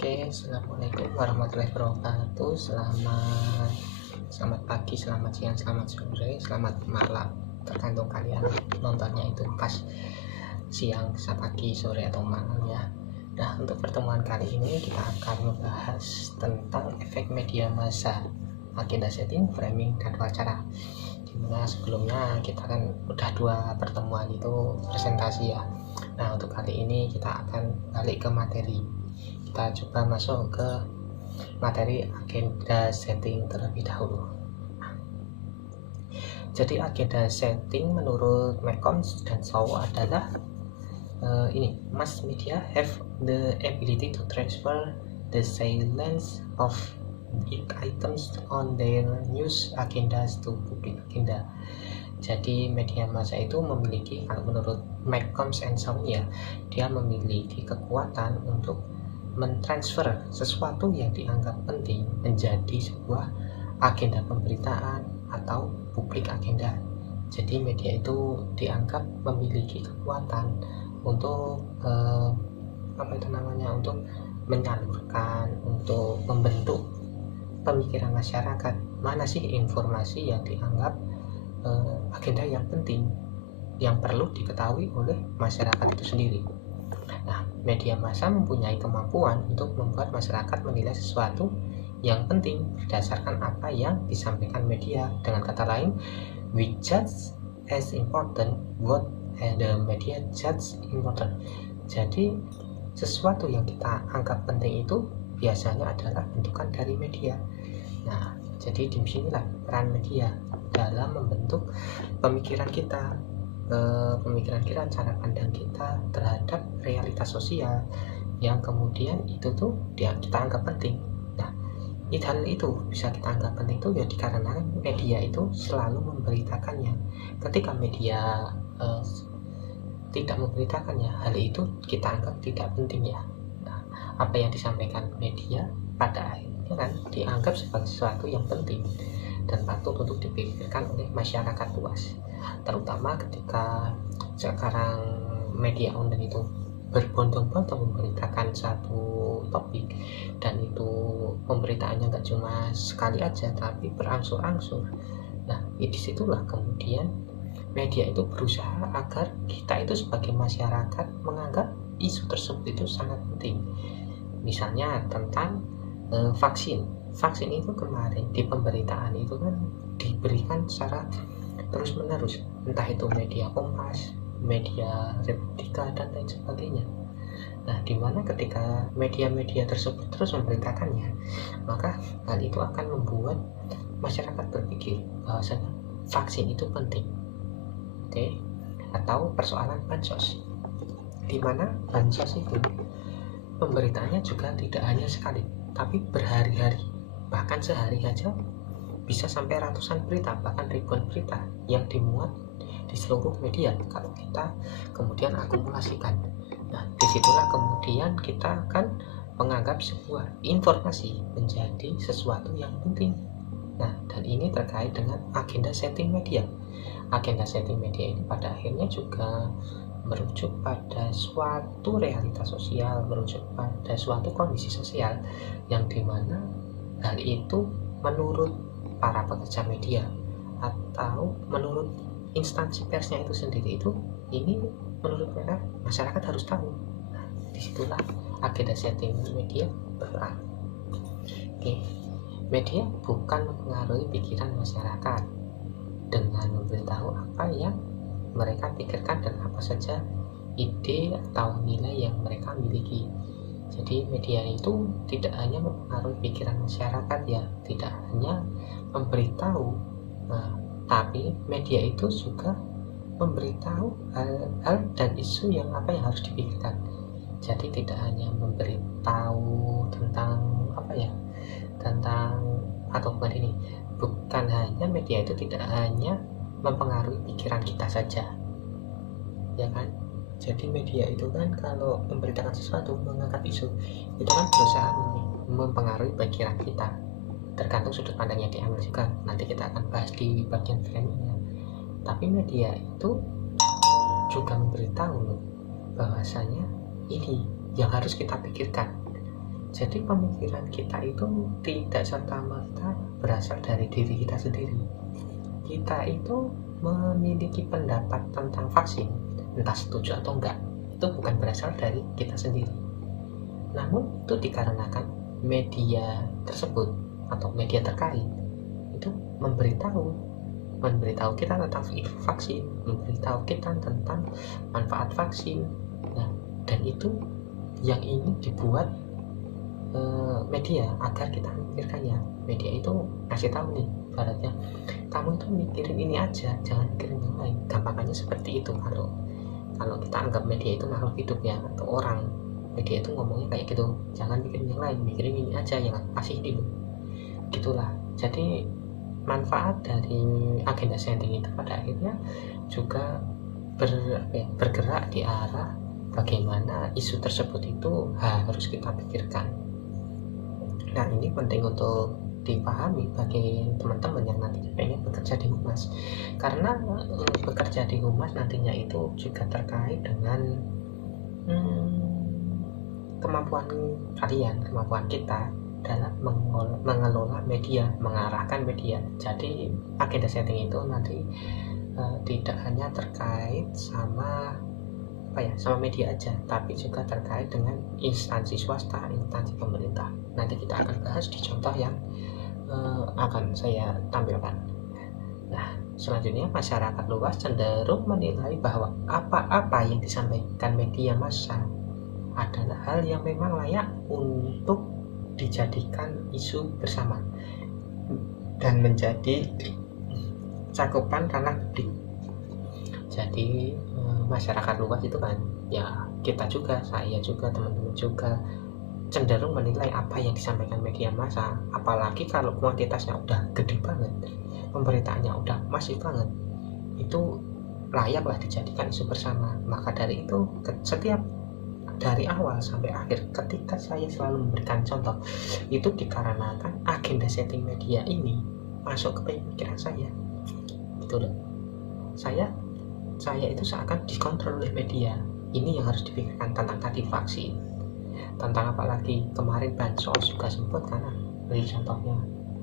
Oke, assalamualaikum warahmatullahi wabarakatuh. Selamat pagi, selamat siang, selamat sore, selamat malam. Tergantung kalian nontonnya itu pas siang, pagi, sore atau malam ya. Nah, untuk pertemuan kali ini kita akan membahas tentang efek media massa, agenda setting, framing, dan wawancara. Dimana sebelumnya kita kan udah 2 pertemuan itu presentasi ya. Nah, untuk kali ini kita akan balik ke materi. Kita coba masuk ke materi agenda setting terlebih dahulu. Jadi agenda setting menurut McCombs dan Shaw adalah mass media have the ability to transfer the salience of items on their news agendas to public agenda. Jadi media massa itu memiliki, kalau menurut McCombs and Shaw ya, dia memiliki kekuatan untuk mentransfer sesuatu yang dianggap penting menjadi sebuah agenda pemberitaan atau publik agenda. Jadi media itu dianggap memiliki kekuatan untuk untuk menyalurkan, untuk membentuk pemikiran masyarakat. Mana sih informasi yang dianggap agenda yang penting, yang perlu diketahui oleh masyarakat itu sendiri. Nah, media massa mempunyai kemampuan untuk membuat masyarakat menilai sesuatu yang penting berdasarkan apa yang disampaikan media. Dengan kata lain, we judge as important what the media judge important. Jadi, sesuatu yang kita anggap penting itu biasanya adalah bentukan dari media. Nah, jadi di sinilah peran media dalam membentuk pemikiran kita, cara pandang kita terhadap realitas sosial yang kemudian itu tuh kita anggap penting. Nah, hal itu bisa kita anggap penting itu ya dikarenakan media itu selalu memberitakannya. Ketika media tidak memberitakannya, hal itu kita anggap tidak penting ya. Nah, apa yang disampaikan media pada akhirnya kan dianggap sebagai sesuatu yang penting dan patut untuk dipikirkan oleh masyarakat luas. Terutama ketika sekarang media online itu berbondong-bondong memberitakan satu topik, dan itu pemberitaannya nggak cuma sekali aja tapi berangsur-angsur. Nah, disitulah kemudian media itu berusaha agar kita itu sebagai masyarakat menganggap isu tersebut itu sangat penting. Misalnya tentang vaksin itu kemarin di pemberitaan itu kan diberikan secara terus menerus, entah itu media Kompas, media Republika, dan lain sebagainya. Nah, dimana ketika media-media tersebut terus memberitakannya, maka hal itu akan membuat masyarakat berpikir bahwasanya vaksin itu penting. Oke. Atau persoalan bansos, dimana bansos itu pemberitaannya juga tidak hanya sekali tapi berhari-hari, bahkan sehari aja bisa sampai ratusan berita, bahkan ribuan berita yang dimuat di seluruh media kalau kita kemudian akumulasikan. Nah, disitulah kemudian kita akan menganggap sebuah informasi menjadi sesuatu yang penting. Nah, dan ini terkait dengan agenda setting media. Agenda setting media ini pada akhirnya juga merujuk pada suatu realitas sosial, merujuk pada suatu kondisi sosial yang dimana hal itu menurut para pekerja media atau menurut instansi persnya itu sendiri, itu ini menurut mereka masyarakat harus tahu. Nah, disitulah agenda setting media berperan. Oke, media bukan mempengaruhi pikiran masyarakat dengan memberitahu apa yang mereka pikirkan dan apa saja ide atau nilai yang mereka miliki. Jadi media itu tidak hanya mempengaruhi pikiran masyarakat ya, tidak hanya memberitahu, tapi media itu juga memberitahu hal dan isu yang harus dipikirkan. Jadi tidak hanya memberitahu tentang bukan hanya media itu tidak hanya mempengaruhi pikiran kita saja, ya kan? Jadi media itu kan kalau memberitakan sesuatu, mengangkat isu, itu kan berusaha mempengaruhi pikiran kita. Tergantung sudut pandang yang diambil juga. Nanti kita akan bahas di bagian framingnya. Tapi media itu juga memberitahu bahwasanya ini yang harus kita pikirkan. Jadi pemikiran kita itu tidak serta-merta berasal dari diri kita sendiri. Kita itu memiliki pendapat tentang vaksin, entah setuju atau enggak, itu bukan berasal dari kita sendiri. Namun itu dikarenakan media tersebut atau media terkait itu memberitahu kita tentang vaksin, memberitahu kita tentang manfaat vaksin. Nah, dan itu yang ingin dibuat media agar kita memikirkannya. Media itu kasih tahu nih, ibaratnya kamu itu mikirin ini aja, jangan mikirin yang lain. Gampangannya seperti itu. Kalau kita anggap media itu makhluk hidup ya, atau orang, media itu ngomongnya kayak gitu, jangan mikirin yang lain, mikirin ini aja yang kasih ini. Gitulah. Jadi manfaat dari agenda setting itu pada akhirnya juga bergerak di arah bagaimana isu tersebut itu harus kita pikirkan. Nah, ini penting untuk dipahami bagi teman-teman yang nantinya pengen bekerja di humas, karena bekerja di humas nantinya itu juga terkait dengan kemampuan kita dalam mengelola media, mengarahkan media. Jadi agenda setting itu nanti tidak hanya terkait sama media aja, tapi juga terkait dengan instansi swasta, instansi pemerintah. Nanti kita akan bahas di contoh yang akan saya tampilkan. Nah, selanjutnya masyarakat luas cenderung menilai bahwa apa-apa yang disampaikan media massa adalah hal yang memang layak untuk dijadikan isu bersama dan menjadi cakupan ranah publik. Jadi masyarakat luas itu kan ya, kita juga, saya juga, teman-teman juga cenderung menilai apa yang disampaikan media massa, apalagi kalau kuantitasnya udah gede banget, pemberitaannya udah masif banget, itu layaklah dijadikan isu bersama. Maka dari itu setiap dari awal sampai akhir ketika saya selalu memberikan contoh itu dikarenakan agenda setting media ini masuk ke pemikiran saya gitu loh. Saya itu seakan dikontrol oleh media. Ini yang harus dipikirkan tentang tadi vaksin, tentang apalagi kemarin bansos juga sempat, karena dari contohnya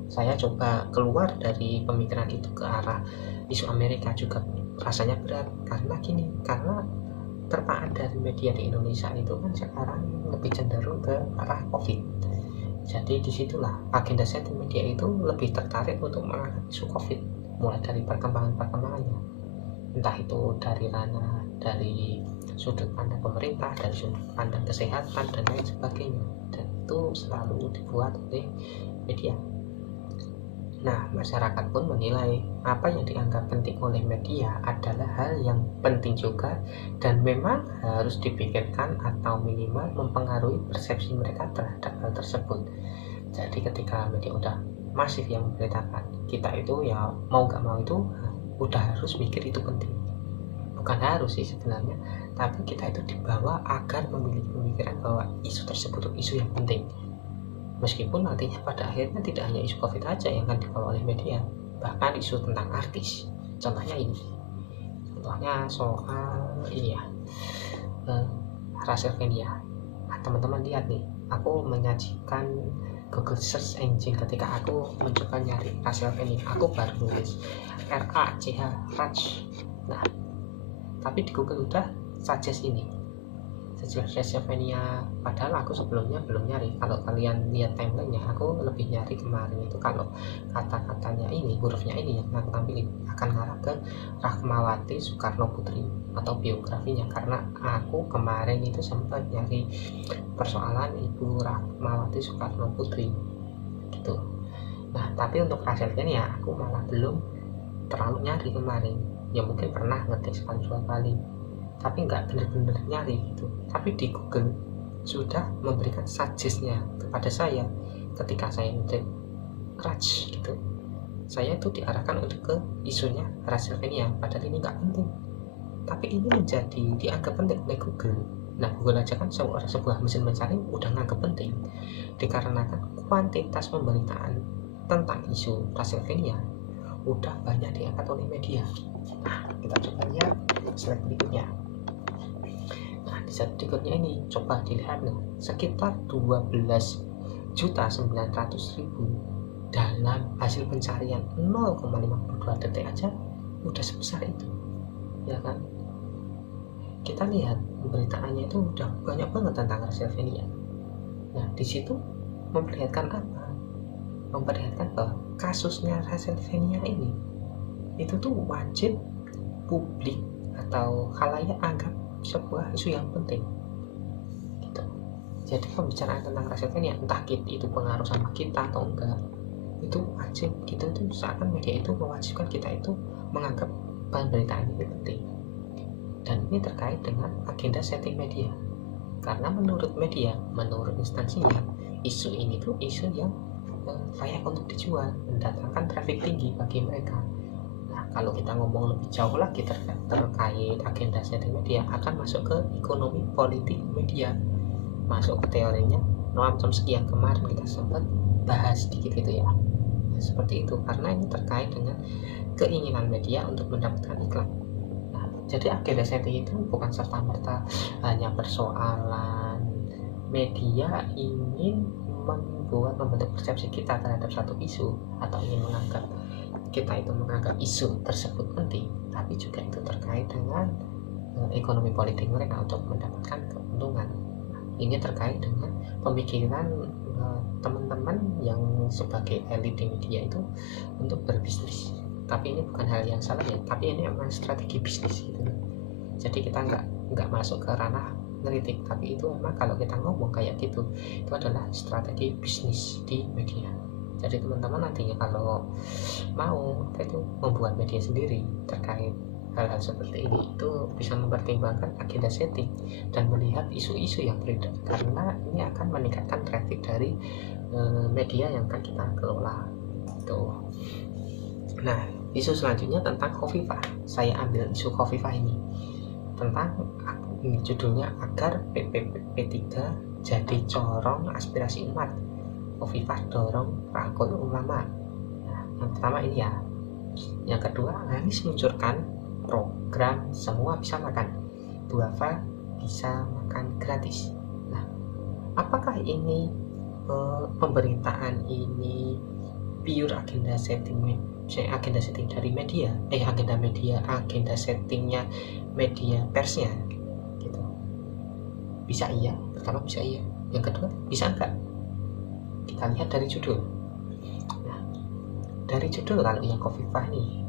saya coba keluar dari pemikiran itu ke arah isu Amerika juga rasanya berat karena terpaan dari media di Indonesia itu kan sekarang lebih cenderung ke arah COVID. Jadi disitulah agenda setting media itu lebih tertarik untuk mengangkat isu COVID, mulai dari perkembangannya, entah itu dari sudut pandang pemerintah, dari sudut pandang kesehatan dan lain sebagainya, dan itu selalu dibuat oleh media. Nah, masyarakat pun menilai apa yang dianggap penting oleh media adalah hal yang penting juga dan memang harus dipikirkan atau minimal mempengaruhi persepsi mereka terhadap hal tersebut. Jadi ketika media udah masif yang memberitakan, kita itu ya mau gak mau itu udah harus mikir itu penting. Bukan harus sih sebenarnya, tapi kita itu dibawa agar memiliki pemikiran bahwa isu tersebut isu yang penting. Meskipun nantinya pada akhirnya tidak hanya isu COVID aja yang akan dibawa oleh media, bahkan isu tentang artis. Contohnya soal ini ya, Rasylvania. Nah, teman-teman lihat nih, aku menyajikan Google Search Engine ketika aku mencoba nyari Rasylvania. Aku baru nulis RACH, Rach. Nah, tapi di Google udah suggest ini, Rasylvania, padahal aku sebelumnya belum nyari. Kalau kalian lihat timelinenya, aku lebih nyari kemarin itu kalau kata-katanya ini, hurufnya ini yang aku tampilin akan ngarah ke Rahmawati Soekarno Putri atau biografinya, karena aku kemarin itu sempat nyari persoalan Ibu Rahmawati Soekarno Putri gitu. Nah, tapi untuk Rasylvania aku malah belum terlalu nyari kemarin. Ya mungkin pernah ngetik sekali dua kali, tapi nggak benar-benar nyari gitu. Tapi di Google sudah memberikan suggest-nya kepada saya ketika saya ngetik Raj gitu. Saya itu diarahkan untuk ke isunya Rasylvania, padahal ini nggak penting, tapi ini dianggap penting oleh Google. Nah, Google aja kan sebuah mesin mencari udah nganggap penting dikarenakan kuantitas pemberitaan tentang isu Rasylvania udah banyak diangkat oleh media. Nah, kita coba lihat slide berikutnya. Nah, di episode berikutnya ini coba dilihat nih, sekitar 12.900.000 dalam hasil pencarian 0,52 detik aja udah sebesar itu, ya kan? Kita lihat pemberitaannya itu udah banyak banget tentang Wrestlemania. Nah, di situ memperlihatkan apa? Memperlihatkan bahwa kasusnya Wrestlemania ini itu tuh wajib publik atau khalayak anggap sebuah isu yang penting gitu. Jadi pembicaraan tentang Wrestlemania, entah itu pengaruh sama kita atau enggak, itu wajib gitu. Itu seakan media itu mewajibkan kita itu menganggap pemberitaan ini penting. Dan ini terkait dengan agenda setting media, karena menurut media, menurut instansinya, isu ini tuh isu yang layak untuk dijual, mendatangkan traffic tinggi bagi mereka. Nah, kalau kita ngomong lebih jauh lagi terkait agenda setting media, akan masuk ke ekonomi politik media, masuk ke teorinya Noam Chomsky yang kemarin kita sempat bahas sedikit gitu ya. Nah, seperti itu, karena ini terkait dengan keinginan media untuk mendapatkan iklan. Jadi agenda setting itu bukan serta-merta hanya persoalan media ingin membentuk persepsi kita terhadap satu isu, atau ingin menganggap kita itu menganggap isu tersebut penting, tapi juga itu terkait dengan ekonomi politik mereka untuk mendapatkan keuntungan. Ini terkait dengan pemikiran teman-teman yang sebagai elit di media itu untuk berbisnis. Tapi ini bukan hal yang salah ya, tapi ini memang strategi bisnis gitu. Jadi kita nggak masuk ke ranah ngeritik, tapi itu memang kalau kita ngomong kayak gitu, itu adalah strategi bisnis di media. Jadi teman-teman nantinya kalau mau itu membuat media sendiri terkait hal-hal seperti ini, itu bisa mempertimbangkan agenda setting dan melihat isu-isu yang beredar, karena ini akan meningkatkan traffic dari media yang akan kita kelola gitu. Nah, isu selanjutnya tentang Khofifah. Saya ambil isu Khofifah ini tentang judulnya agar P3 jadi corong aspirasi umat. Khofifah dorong rangkul ulama. Nah, yang pertama ini ya. Yang kedua, Anies meluncurkan program semua bisa makan. Duafa bisa makan gratis. Nah, apakah ini pemberitaan ini pure agenda setting dari media, agenda settingnya media persnya gitu? Bisa iya, pertama bisa iya, yang kedua bisa enggak. Kita lihat dari judul. Nah, dari judul kalau yang Khofifah nih,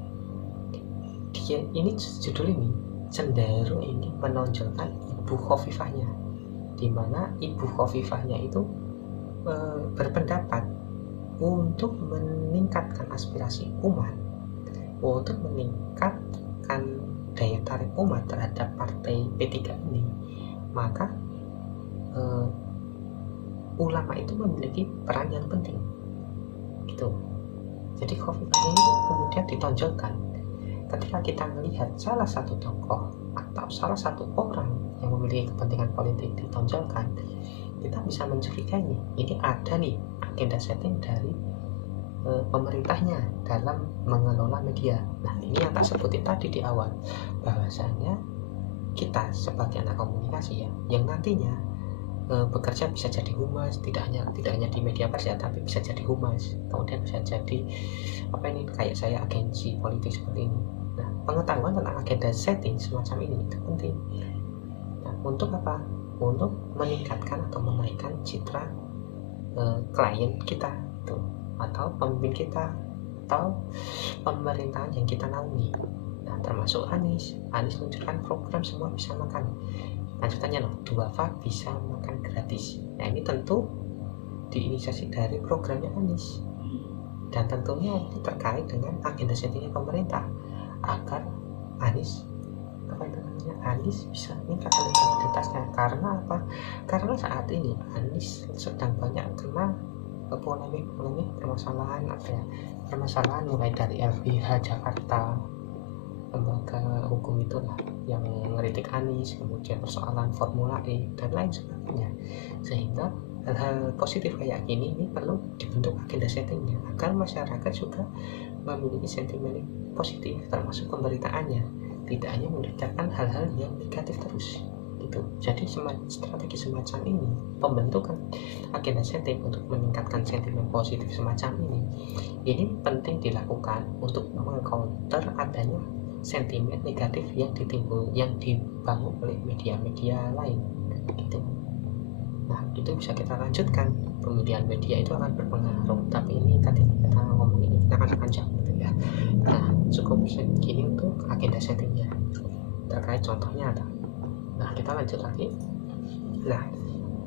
dia ini judul ini cenderung ini menonjolkan ibu Khofifahnya, di mana ibu Khofifahnya itu berpendapat untuk meningkatkan aspirasi umat, untuk meningkatkan daya tarik umat terhadap partai P3 ini, maka ulama itu memiliki peran yang penting gitu. Jadi Khofifah ini kemudian ditonjolkan ketika kita melihat salah satu tokoh atau salah satu orang yang memiliki kepentingan politik ditonjolkan, kita bisa mencurigai ini ada nih agenda setting dari pemerintahnya dalam mengelola media. Nah, ini yang tak sebutin tadi di awal, bahwasanya kita sebagai anak komunikasi ya, yang nantinya bekerja bisa jadi humas, tidak hanya di media pers ya, tapi bisa jadi humas, kemudian bisa jadi kayak saya agensi politik seperti ini. Nah, pengetahuan tentang agenda setting semacam ini itu penting. Nah, untuk apa? Untuk meningkatkan atau menaikkan citra klien kita itu, atau pemimpin kita, atau pemerintahan yang kita naungi. Nah, termasuk Anies meluncurkan program semua bisa makan. Lanjutannya Duafa bisa makan gratis. Nah, ini tentu diinisiasi dari programnya Anies, dan tentunya ini terkait dengan agenda settingnya pemerintah agar Anies bisa meningkat elektabilitasnya. Karena apa? Karena saat ini Anies sedang banyak kena polemik permasalahan mulai dari LBH Jakarta, lembaga hukum itulah yang mengkritik Anies, kemudian persoalan Formula E dan lain sebagainya, sehingga hal-hal positif kayak gini ini perlu dibentuk agenda settingnya agar masyarakat juga memiliki sentimen positif, termasuk pemberitaannya tidak hanya memberitakan hal-hal yang negatif terus. gitu. Jadi strategi semacam ini, pembentukan agenda setting untuk meningkatkan sentimen positif semacam ini penting dilakukan untuk mengcounter adanya sentimen negatif yang dibangun oleh media-media lain gitu. Nah, itu bisa kita lanjutkan. Pemilihan media itu akan berpengaruh, tapi ini tadi kita ngomong ini kita akan panjang gitu ya. Nah, cukup segini untuk agenda settingnya. Terkait contohnya ada. Nah, kita lanjut lagi. Nah,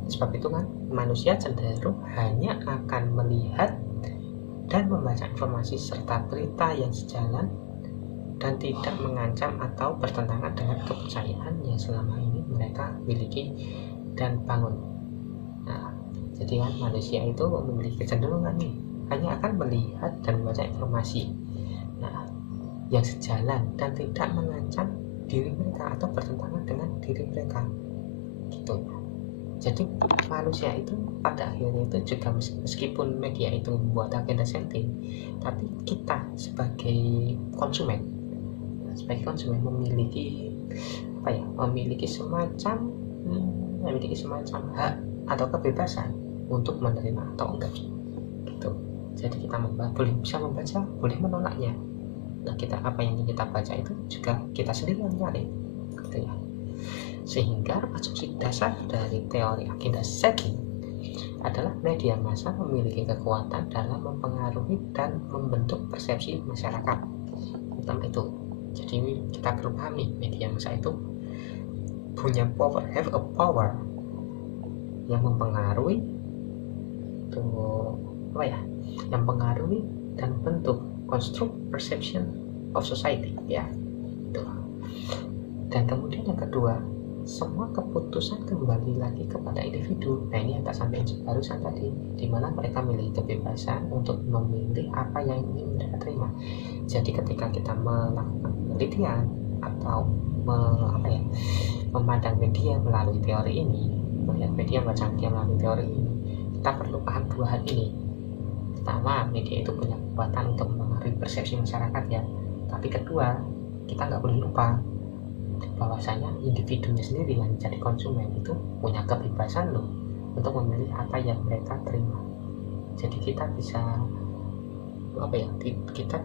sebab itu kan manusia cenderung hanya akan melihat dan membaca informasi serta berita yang sejalan dan tidak mengancam atau bertentangan dengan kepercayaan yang selama ini mereka miliki dan bangun. Nah, jadi kan manusia itu memiliki kecenderungan nih, hanya akan melihat dan membaca informasi yang sejalan dan tidak mengancam diri mereka atau bertentangan dengan diri mereka gitu. Jadi manusia itu pada akhirnya itu juga meskipun media itu membuat agenda setting, tapi kita sebagai konsumen memiliki semacam hak atau kebebasan untuk menerima atau enggak gitu. Jadi kita bisa membaca, boleh menolaknya. Nah, apa yang kita baca itu juga kita sendiri yang nyari gitu ya. Sehingga asumsi dasar dari teori agenda setting adalah media massa memiliki kekuatan dalam mempengaruhi dan membentuk persepsi masyarakat. Pertama itu, jadi kita perlu pahami media massa itu punya power yang mempengaruhi yang mempengaruhi dan bentuk construct perception of society ya. Dan kemudian yang kedua, semua keputusan kembali lagi kepada individu. Nah, ini yang tak sampai barusan tadi, di mana mereka memiliki kebebasan untuk memilih apa yang ingin mereka terima. Jadi ketika kita melakukan penelitian atau memandang media melalui teori ini, melihat media, baca media melalui teori ini, kita perlu paham dua hal ini. Pertama, media itu punya kekuatan untuk mempengaruhi persepsi masyarakat ya. Tapi kedua, kita nggak boleh lupa bahwasanya individunya sendiri yang jadi konsumen itu punya kebebasan loh untuk memilih apa yang mereka terima. Jadi kita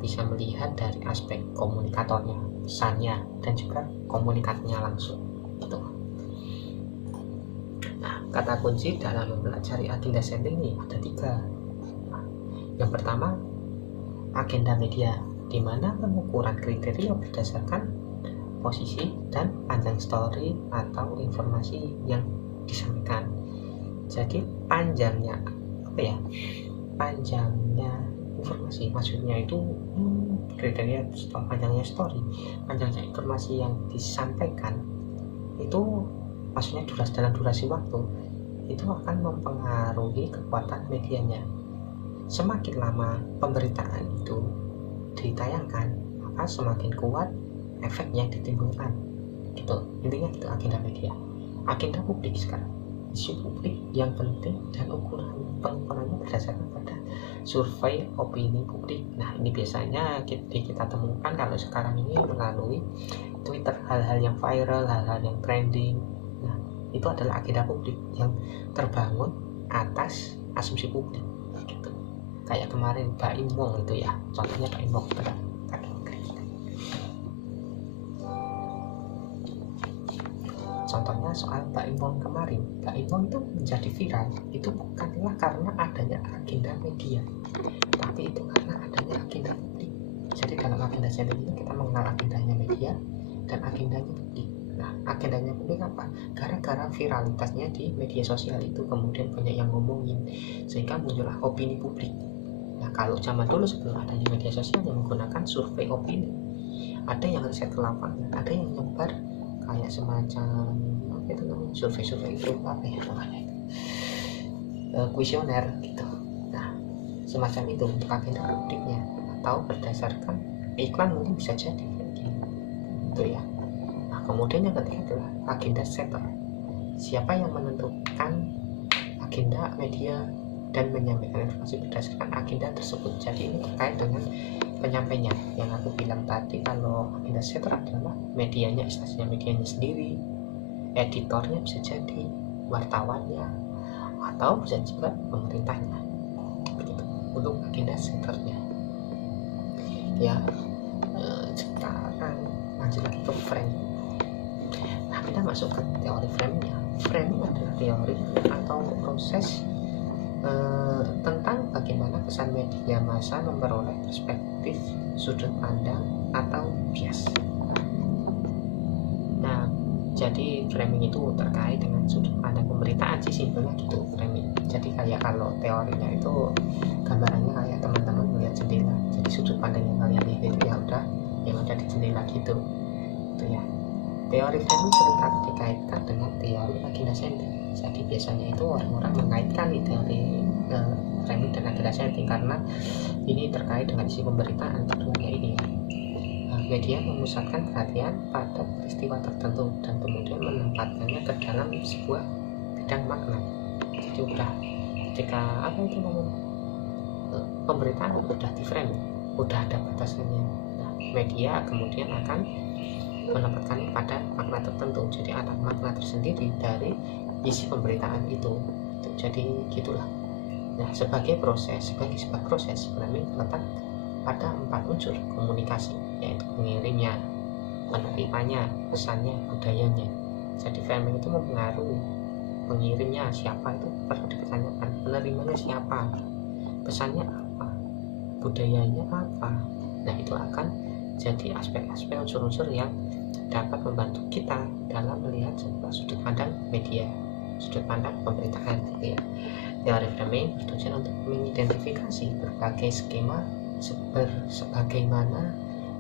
bisa melihat dari aspek komunikatornya, pesannya, dan juga komunikatnya langsung gitu. Nah, kata kunci dalam mempelajari agenda setting ini ada 3. Yang pertama, agenda media, di mana pengukuran kriteria berdasarkan posisi dan panjang story atau informasi yang disampaikan. Jadi panjangnya informasi, maksudnya itu kriteria panjangnya story, panjangnya informasi yang disampaikan itu maksudnya dalam durasi waktu itu akan mempengaruhi kekuatan medianya. Semakin lama pemberitaan itu ditayangkan, maka semakin kuat efek yang ditimbulkan gitu. Intinya itu agenda media. Agenda publik sekarang, isu publik yang penting dan pengukurannya berdasarkan pada survei opini publik. Nah, ini biasanya kita temukan kalau sekarang ini melalui Twitter, hal-hal yang viral, hal-hal yang trending. Nah, itu adalah agenda publik yang terbangun atas asumsi publik gitu. Kayak kemarin Mbak Imong itu ya, contohnya Mbak Imong contohnya soal Mbak Imong kemarin. Mbak Imong itu menjadi viral itu bukanlah karena adanya agenda media, tapi itu karena adanya agenda publik. Jadi dalam agenda setting ini kita mengenal agendanya media dan agendanya publik. Nah, agendanya publik apa? Gara-gara viralitasnya di media sosial itu kemudian banyak yang ngomongin sehingga muncullah opini publik. Nah, kalau zaman dulu sebelum adanya media sosial yang menggunakan survei opini, ada yang riset ke lapangan, ada yang nyebar kayak semacam survei itu kuesioner gitu. Nah, semacam itu untuk agenda publiknya, atau berdasarkan iklan mungkin bisa jadi gitu ya. Nah, kemudian yang ketiga adalah agenda setter. Siapa yang menentukan agenda media dan menyampaikan informasi berdasarkan agenda tersebut. Jadi ini terkait dengan penyampainya yang aku bilang tadi, kalau agenda setter adalah medianya, instansinya medianya sendiri, editornya bisa jadi wartawannya, atau bisa juga pemerintahnya, begitu untuk agenda sektornya ya. Sekarang lanjut lagi ke frame. Nah, kita masuk ke teori framing-nya. Framing adalah teori atau proses tentang bagaimana pesan media massa memperoleh perspektif, sudut pandang, atau bias. Nah, jadi framing itu terkait dengan sudut pandang pemberitaan sih, simpelnya gitu framing. Jadi kayak kalau teorinya itu gambarannya kayak teman-teman melihat jendela, jadi sudut pandang yang kalian lihat itu ya udah yang ada di jendela gitu ya. Teori framing sering kali dikaitkan dengan teori agenda setting. Jadi biasanya itu orang-orang mengaitkan teori framing dan agenda setting karena ini terkait dengan isi pemberitaan keduanya ini ya. Media memusatkan perhatian pada peristiwa tertentu dan kemudian menempatkannya ke dalam sebuah bidang makna. Jadi udah ketika pemberitaan udah di frame, udah ada batasannya. Nah, media kemudian akan menempatkannya pada makna tertentu. Jadi ada makna tersendiri dari isi pemberitaan itu. Jadi gitulah. Nah, sebagai sebuah proses framing terletak pada 4 unsur komunikasi, yaitu pengirimnya, penerimanya, pesannya, budayanya. Jadi framing itu mempengaruhi pengirimnya siapa, itu perlu dipertanyakan, penerimanya siapa, pesannya apa, budayanya apa. Nah, itu akan jadi aspek-aspek unsur-unsur yang dapat membantu kita dalam melihat sebuah sudut pandang media, sudut pandang pemberitaan gitu ya. Teori framing bertujuan untuk mengidentifikasi berbagai skema sebagaimana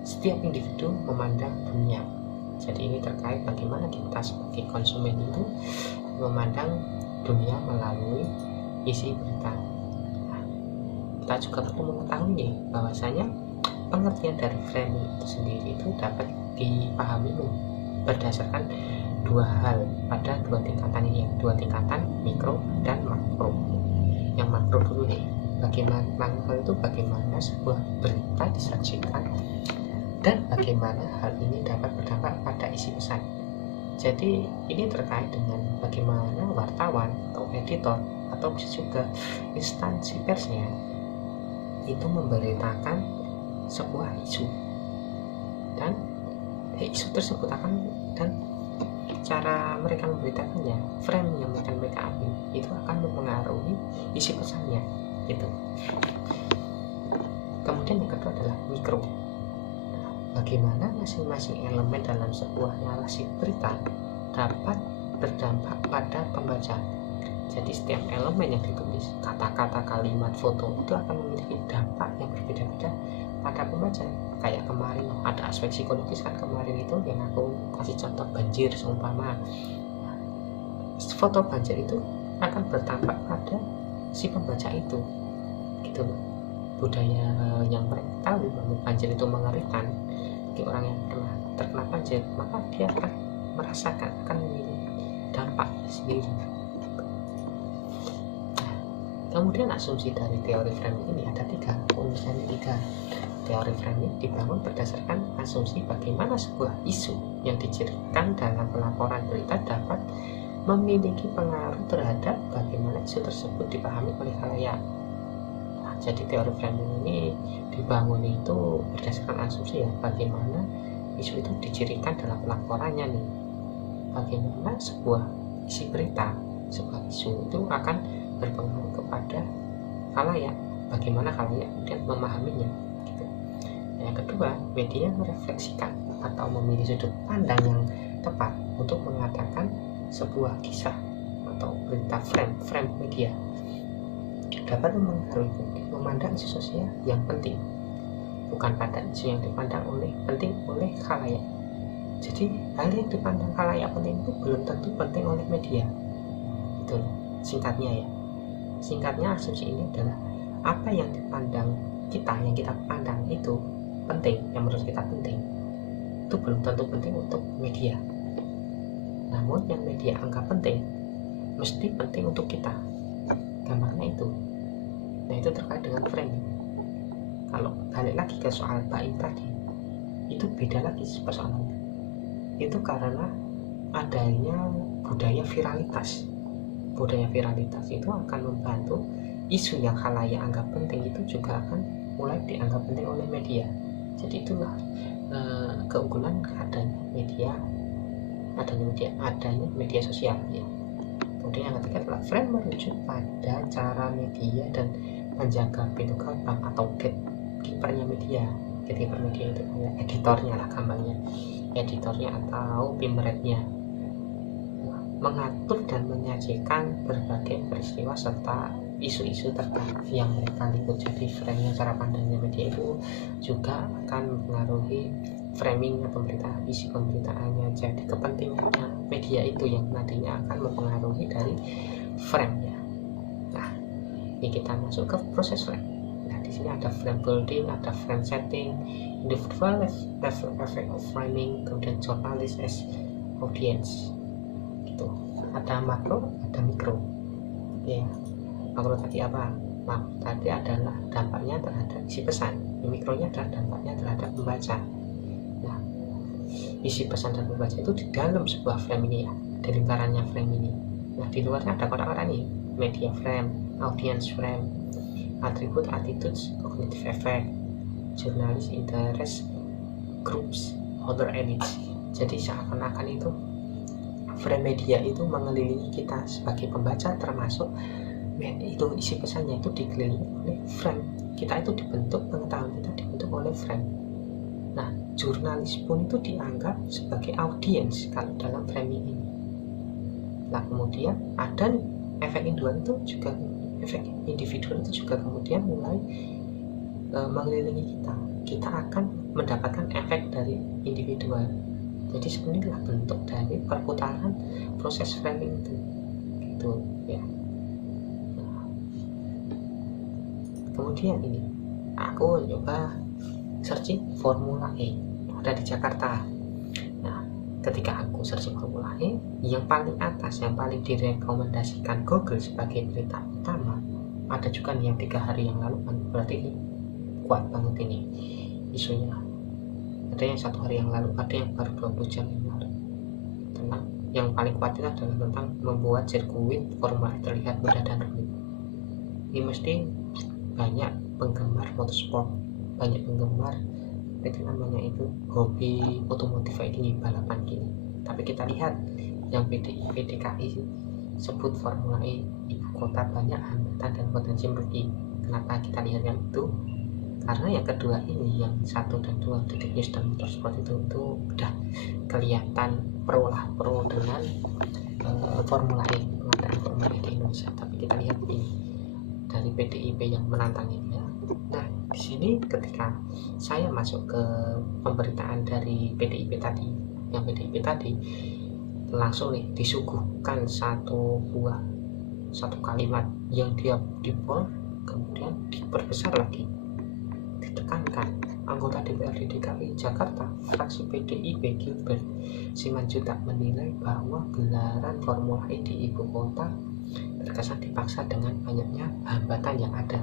setiap individu memandang dunia. Jadi ini terkait bagaimana kita sebagai konsumen itu memandang dunia melalui isi berita. Nah, kita juga perlu mengetahui nih bahwasanya pengertian dari framing itu sendiri itu dapat dipahami berdasarkan dua hal pada dua tingkatan ini, dua tingkatan mikro dan makro. Yang makro dulu nih, bagaimana sebuah berita disajikan dan bagaimana hal ini dapat berdampak pada isi pesan. Jadi ini terkait dengan bagaimana wartawan atau editor atau bisa juga instansi persnya itu memberitakan sebuah isu, dan isu tersebut dan cara mereka memberitakannya, frame yang akan mereka ambil itu akan mempengaruhi isi pesannya gitu. Kemudian yang kedua adalah mikro. Bagaimana masing-masing elemen dalam sebuah narasi berita dapat berdampak pada pembaca. Jadi setiap elemen yang ditulis, kata-kata, kalimat, foto itu akan memiliki dampak yang berbeda-beda pada pembaca. Kayak kemarin ada aspek psikologis kan, kemarin itu yang aku kasih contoh banjir seumpama. Foto banjir itu akan berdampak pada si pembaca itu gitu. Budaya yang mereka tahu bahwa banjir itu mengerikan bagi orang yang pernah terkena banjir, maka dia akan merasakan, akan memiliki dampak sendiri. Kemudian asumsi dari teori framing ini ada 3, urusannya 3. Teori framing dibangun berdasarkan asumsi bagaimana sebuah isu yang dicirikan dalam pelaporan berita dapat memiliki pengaruh terhadap bagaimana isu tersebut dipahami oleh khalayak. Nah, jadi teori framing ini dibangun itu berdasarkan asumsi ya, bagaimana isu itu dicirikan dalam pelaporannya nih. Bagaimana sebuah isi berita, sebuah isu itu akan berpengaruh kepada khalayak, bagaimana khalayak kemudian memahaminya gitu. Yang kedua, media merefleksikan atau memilih sudut pandang yang tepat untuk mengatakan sebuah kisah atau berita. Frame media dapat mempengaruhi publik memandang isu sosial yang penting, bukan pada isu yang dipandang penting oleh khalayak. Jadi hal yang dipandang khalayak penting itu belum tentu penting oleh media. Itu singkatnya ya. Singkatnya asumsi ini adalah apa yang dipandang kita, yang kita pandang itu penting, yang menurut kita penting, itu belum tentu penting untuk media. Namun yang media anggap penting mesti penting untuk kita. Gambarnya itu. Nah, itu terkait dengan framing. Kalau balik lagi ke soal baik tadi, itu beda lagi persoalannya. Itu karena adanya budaya viralitas. Budaya viralitas itu akan membantu isu yang khalayak anggap penting itu juga akan mulai dianggap penting oleh media. Jadi itulah keunggulan adanya media sosial ya. Kemudian yang ketiga adalah frame merujuk pada cara media dan menjaga pintu gerbang atau gatekeeper media. Gatekeeper media itu kayak editornya lah gampangnya, editornya atau pimretnya, mengatur dan menyajikan berbagai peristiwa serta isu-isu terkait yang mereka liput. Jadi framing cara pandangnya media itu juga akan mempengaruhi framingnya pemberitaan, isi pemberitaannya. Jadi kepentingannya media itu yang nantinya akan mempengaruhi dari frame-nya. Nah, ini kita masuk ke proses frame. Nah, di sini ada frame building, ada frame setting, individual level effect of framing, kemudian journalist as audience. Gitu. Ada makro, ada mikro. Ya, makro tadi apa? Makro tadi adalah dampaknya terhadap isi pesan. Mikronya adalah dampaknya terhadap pembaca. Nah, isi pesan dan pembaca itu di dalam sebuah frame ini ya, di lingkarannya frame ini. Nah, di luarnya ada kotak-kotak nih, media frame, audience frame, attribute, attitudes, cognitive effect, journalist, interest, groups, other elites. Jadi seakan-akan itu frame media itu mengelilingi kita sebagai pembaca, termasuk itu isi pesannya itu dikelilingi oleh frame. Kita itu dibentuk, pengetahuan kita dibentuk oleh frame. Nah, jurnalis pun itu dianggap sebagai audiens kalau dalam framing ini. Nah, kemudian ada efek individual itu juga, efek individual itu juga kemudian mulai mengelilingi kita. Kita akan mendapatkan efek dari individual. Jadi sebenarnya bentuk dari perputaran proses framing itu, gitu ya. Nah, kemudian ini aku coba searching Formula E, ada di Jakarta. Nah, ketika aku searching Formula E, yang paling atas, yang paling direkomendasikan Google sebagai berita utama, ada juga nih yang 3 hari yang lalu kan, berarti kuat banget ini isunya. Ada yang 1 hari yang lalu, ada yang baru 20 jam yang lalu. Tentang yang paling kuat itu adalah tentang membuat sirkuit Formula E terlihat mudah dan rumit. Ini mesti banyak penggemar motorsport, banyak penggemar itu namanya itu hobi otomotif ini, balapan gini. Tapi kita lihat yang PDIP DKI sebut Formula E ibu kota banyak hambatan dan potensi merugi. Kenapa kita lihat yang itu? Karena yang kedua ini, yang 1 dan 2, Detik News dan Motorsport itu udah kelihatan pro dengan Formula E, pengadaan Formula E di Indonesia. Tapi kita lihat ini dari PDIP yang menantangnya. Nah, di sini ketika saya masuk ke pemberitaan dari PDIP tadi, langsung nih disuguhkan satu kalimat yang dia di-bold, kemudian diperbesar lagi, ditekankan. Anggota DPRD DKI Jakarta fraksi PDIP Gilbert Simanjuntak menilai bahwa gelaran Formula E di ibu kota terkesan dipaksa dengan banyaknya hambatan yang ada.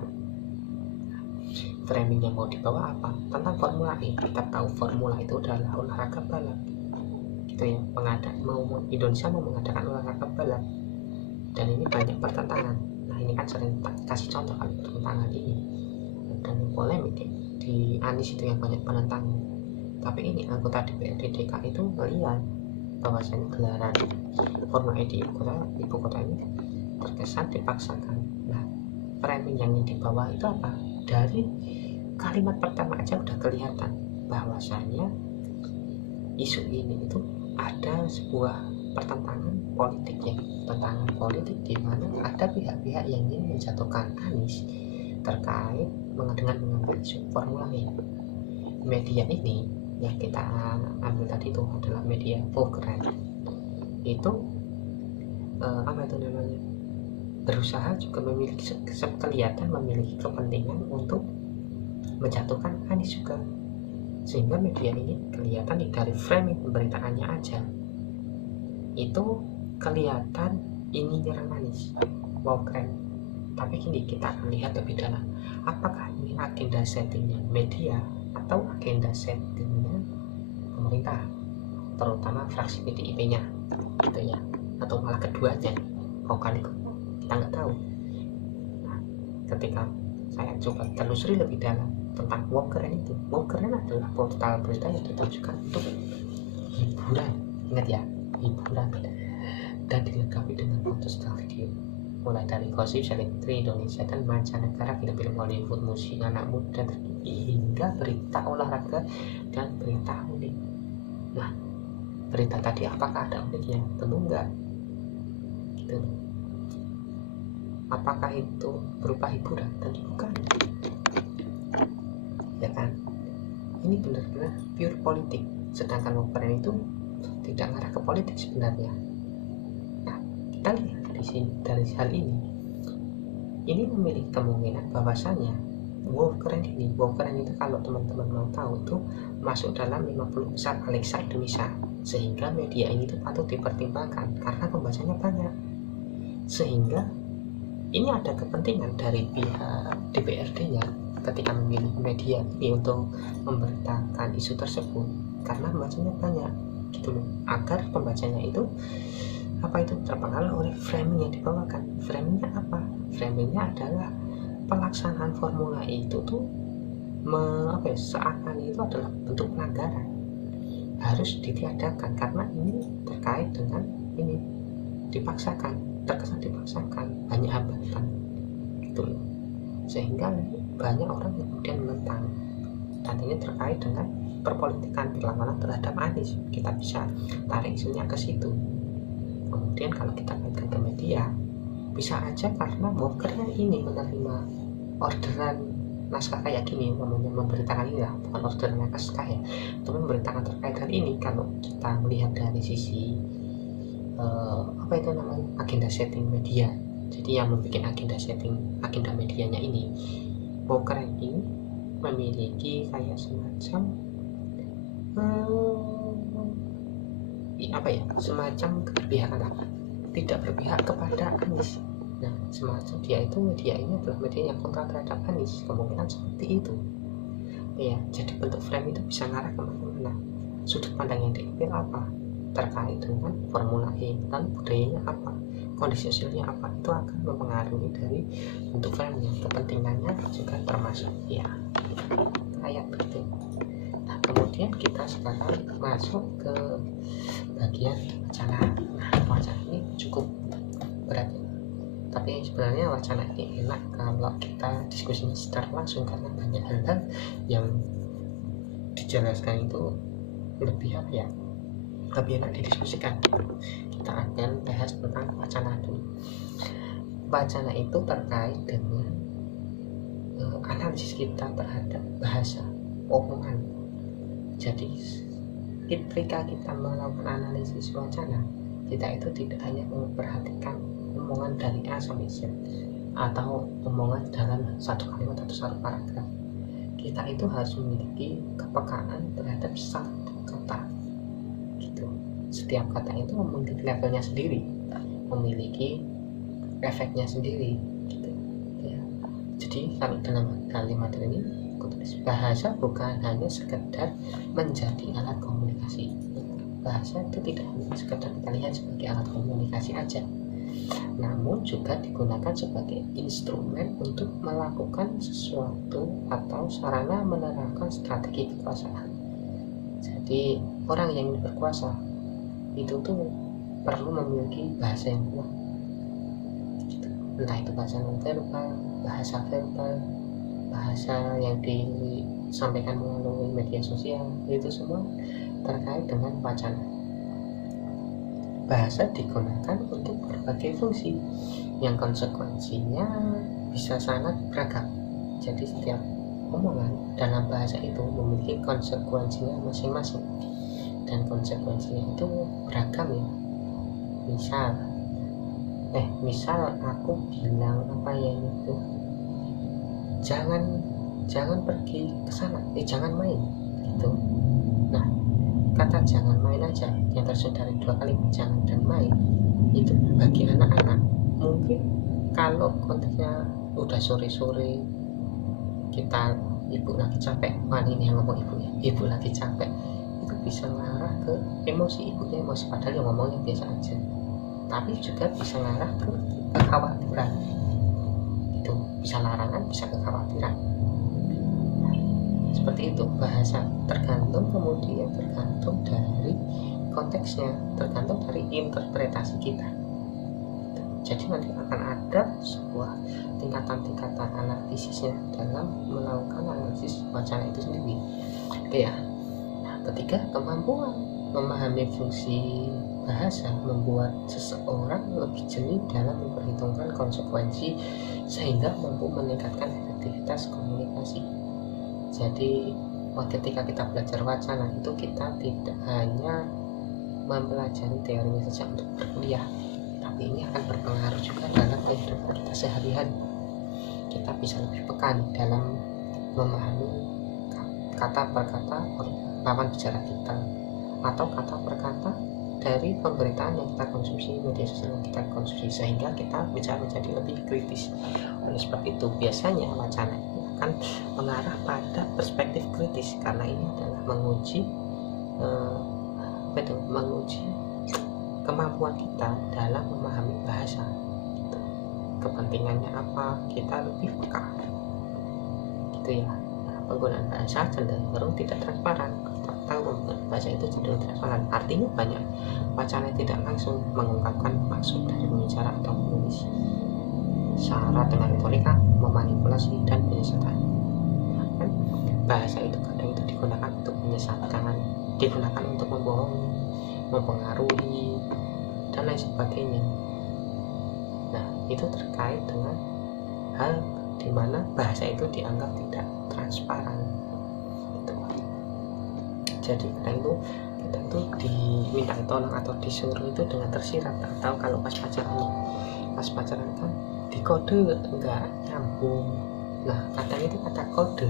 Framing yang mau dibawa apa? Tentang Formula E. Kita tahu Formula itu adalah olahraga balap, gitu ya. Indonesia mau mengadakan olahraga balap, dan ini banyak pertentangan. Nah, ini kan sering kasih contoh kan pertentangan ini, dan polemik ya. Di Anies itu yang banyak penentang. Tapi ini anggota DPRD DKI itu melihat bahwasanya gelaran Formula E di ibu kota ini terkesan dipaksakan. Nah, framing yang dibawa itu apa? Dari kalimat pertama aja udah kelihatan bahwasanya isu ini itu ada sebuah pertentangan politik ya, pertentangan politik di mana ada pihak-pihak yang ingin menjatuhkan Anies terkait dengan mengambil isu Formula E. Media ini yang kita ambil tadi itu adalah media Vogran. Itu apa itu namanya? Berusaha juga kelihatan memiliki kepentingan untuk menjatuhkan Anies juga, sehingga media ini kelihatan dari framing pemberitaannya aja itu kelihatan ingin nyerang Anies. Wow, keren. Tapi kini kita akan lihat lebih dalam, apakah ini agenda settingnya media atau agenda settingnya pemerintah, terutama fraksi PDIP-nya. gitu ya, atau malah keduanya, vokal itu kita nggak tahu. Nah, ketika saya coba telusuri lebih dalam tentang wow keren itu, wow keren adalah portal berita yang ditujukan untuk hiburan, ingat ya, hiburan, dan dilengkapi dengan foto serta video, mulai dari gosip selebriti Indonesia dan mancanegara, film-film Hollywood, musik anak muda, hingga berita olahraga dan berita unik. Nah, berita tadi apakah ada uniknya? Tentu enggak gitu. Apakah itu berupa hiburan? Tentu bukan, ya kan? Ini benar-benar pure politik, sedangkan Wokeren itu tidak mengarah ke politik sebenarnya. Nah, kita lihat di sini dari hal ini memiliki kemungkinan bahwasanya Wokeren itu kalau teman-teman mau tahu itu masuk dalam 50 besar Alexa Indonesia, sehingga media ini tuh patut dipertimbangkan karena pembacanya banyak, sehingga ini ada kepentingan dari pihak DPRD-nya ketika memilih media ini untuk memberitakan isu tersebut, karena pembacanya banyak gitu loh, agar pembacanya itu terpengaruh oleh framing yang dibawakan. Framingnya apa? Framingnya adalah pelaksanaan Formula E itu tuh seakan itu adalah bentuk pelanggaran, harus ditiadakan karena ini terkait dengan ini terkesan dipaksakan, banyak hambatan gitu loh, sehingga banyak orang yang kemudian menentang, dan ini terkait dengan perpolitikan, perlawanan terhadap Anies. Kita bisa tarik isunya ke situ. Kemudian kalau kita kaitkan ke media, bisa aja karena brokernya ini menerima orderan naskah kayak gini, memberitakan ini lah, bukan orderan naskah ya, tapi memberitakan terkait hal ini. Kalau kita melihat dari sisi agenda setting media, jadi yang membuat agenda medianya ini, broker ini memiliki kayak semacam semacam keberpihakan, tidak berpihak kepada Anies. Nah, semacam media ini adalah media yang kontra terhadap Anies, kemungkinan seperti itu ya. Jadi bentuk frame itu bisa ngarah kemana-mana, sudut pandang yang diambil apa terkait dengan Formula E, dan budayanya apa, kondisi sosialnya apa, itu akan mempengaruhi dari bentuk frame-nya. Kepentingannya juga termasuk ya, kayak begitu. Nah, kemudian kita sekarang masuk ke bagian wacana. Nah, wacana ini cukup berat, tapi sebenarnya wacana ini enak kalau kita diskusinya secara langsung, karena banyak hal-hal yang dijelaskan itu lebih enak didiskusikan. Kita akan bahas tentang wacana dulu. Wacana itu terkait dengan analisis kita terhadap bahasa omongan. Jadi ketika kita melakukan analisis wacana, kita itu tidak hanya memperhatikan omongan dari A sampai Z atau omongan dalam satu kalimat atau satu paragraf. Kita itu harus memiliki kepekaan terhadap satu kata gitu. Setiap kata itu memiliki levelnya sendiri, memiliki efeknya sendiri gitu ya. Jadi kalau dalam kalimat ini bahasa bukan hanya sekedar menjadi alat komunikasi. Bahasa itu tidak hanya sekedar kita lihat sebagai alat komunikasi aja, namun juga digunakan sebagai instrumen untuk melakukan sesuatu atau sarana menerapkan strategi kekuasaan. Jadi orang yang ingin berkuasa itu tuh perlu memiliki bahasa yang kuat, entah itu bahasa non-verbal, bahasa verbal, bahasa yang disampaikan melalui media sosial, itu semua terkait dengan wacana. Bahasa digunakan untuk berbagai fungsi yang konsekuensinya bisa sangat beragam. Jadi setiap omongan dalam bahasa itu memiliki konsekuensinya masing-masing, dan konsekuensinya itu beragam ya. Misal aku bilang itu, jangan pergi ke sana, jangan main gitu. Nah, kata jangan main aja yang tersusun dari dua kalimat, jangan dan main, itu bagi anak-anak mungkin kalau konteksnya udah sore-sore, kita ibu lagi capek, ini yang ngomong ibu lagi capek, itu bisa mengarah ke emosi, ibunya emosi padahal yang ngomongnya biasa aja, tapi juga bisa mengarah ke kekhawatiran. Itu bisa larangan, bisa kekhawatiran. Seperti itu bahasa, tergantung dari konteksnya, tergantung dari interpretasi kita. Jadi nanti akan ada sebuah tingkatan-tingkatan analisisnya dalam melakukan analisis wacana itu sendiri. Oke ya. Nah, ketiga, kemampuan memahami fungsi bahasa membuat seseorang lebih jeli dalam memperhitungkan konsekuensi sehingga mampu meningkatkan efektivitas komunikasi. Jadi ketika kita belajar wacana itu kita tidak hanya mempelajari teorinya saja untuk berkuliah, tapi ini akan berpengaruh juga dalam kehidupan kita sehari-hari. Kita bisa lebih peka dalam memahami kata per kata lawan bicara kita, atau kata per kata dari pemberitaan yang kita konsumsi, media sosial yang kita konsumsi, sehingga kita bisa menjadi lebih kritis. Oleh sebab itu biasanya wacana ini akan mengarah pada perspektif kritis, karena ini adalah menguji kemampuan kita dalam memahami bahasa. Kepentingannya apa, kita lebih peka gitu ya. Nah, penggunaan bahasa cenderung tidak transparan. Kita tahu bahasa itu cenderung transparan, artinya banyak wacana tidak langsung mengungkapkan maksud dari pembicara atau penulis, syarat dengan retorika, memanipulasi, dan penyesatan. Kan bahasa itu kadang itu digunakan untuk menyesatkan, digunakan untuk membohongi, mempengaruhi, dan lain sebagainya. Nah, itu terkait dengan hal di mana bahasa itu dianggap tidak transparan gitu. Jadi kadang itu kita itu diminta tolong atau disuruh itu dengan tersirat, atau kalau pas pacaran kan dikode enggak nyambung. Nah, kadang itu kata kode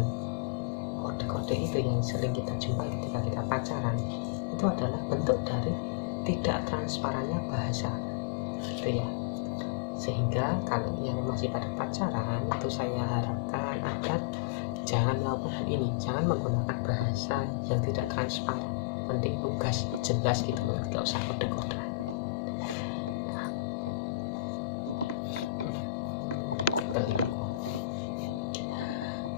itu yang sering kita jumpai ketika kita pacaran, itu adalah bentuk dari tidak transparannya bahasa gitu ya. Sehingga kalau yang masih pada pacaran itu saya harapkan agar jangan melakukan hal ini, jangan menggunakan bahasa yang tidak transparan, mending lugas, jelas gitu loh, nggak usah kode-kode. Nah,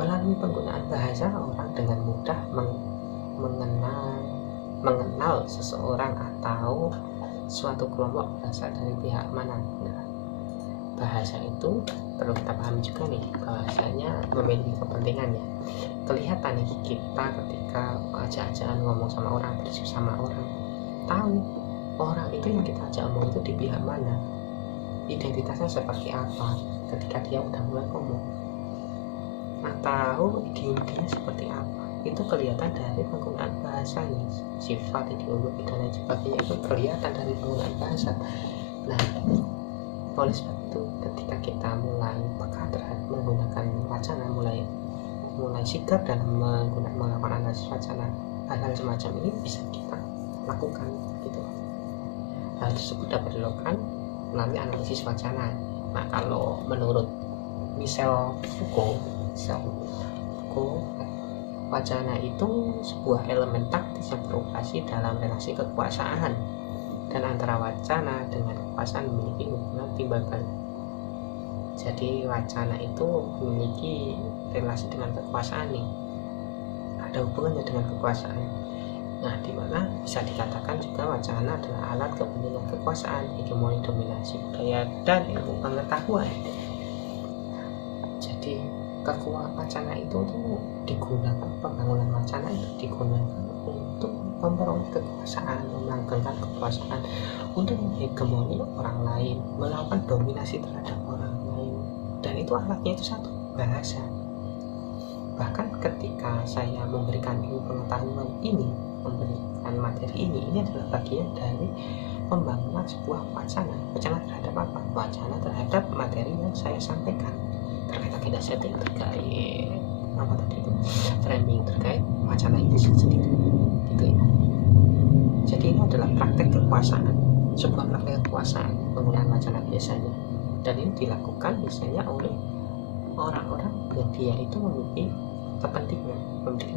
melalui penggunaan bahasa, orang dengan mudah mengenal seseorang atau suatu kelompok berasal dari pihak mana. Nah, bahasa itu perlu kita pahami juga nih, bahasanya memiliki kepentingan ya. Kelihatan nih kita ketika ajak-ajakan ngomong sama orang, berdiskusi sama orang, tahu orang itu yang kita ajak ngomong itu di pihak mana, identitasnya seperti apa ketika dia udah mulai ngomong, atau ideologinya seperti apa. Itu kelihatan dari penggunaan bahasanya, sifat, ideologi, dan lain sebagainya itu kelihatan dari penggunaan bahasa. Nah, oleh sebab itu ketika kita mulai peka terhadap menggunakan wacana, mulai sigap dalam melakukan analisis wacana, hal-hal semacam ini bisa kita lakukan gitu. Hal tersebut dapat dilakukan melalui analisis wacana. Nah, kalau menurut Michel Foucault, wacana itu sebuah elemen taktis yang beroperasi dalam relasi kekuasaan, dan antara wacana dengan kekuasaan memiliki hubungan timbal balik. Jadi wacana itu memiliki relasi dengan kekuasaan nih, ada hubungannya dengan kekuasaan. Nah, dimana bisa dikatakan juga wacana adalah alat kepentingan kekuasaan, hegemoni, dominasi budaya, dan ilmu pengetahuan. Jadi wacana itu tuh digunakan, pembangunan wacana itu digunakan untuk memperoleh kekuasaan, melanggengkan kekuasaan, untuk menghegemoni orang lain, melakukan dominasi terhadap orang lain. Dan itu alatnya itu satu, bahasa. Bahkan ketika saya memberikan ilmu pengetahuan ini, memberikan materi ini adalah bagian dari pembangunan sebuah wacana. Wacana terhadap apa? Wacana terhadap materi yang saya sampaikan, terkait agenda setting, terkait apa tadi itu, framing, terkait wacana itu sendiri gitu ya. Jadi ini adalah praktek kekuasaan, sebuah praktek kekuasaan penggunaan wacana biasanya, dan ini dilakukan biasanya oleh orang-orang yang dia itu memiliki kepentingan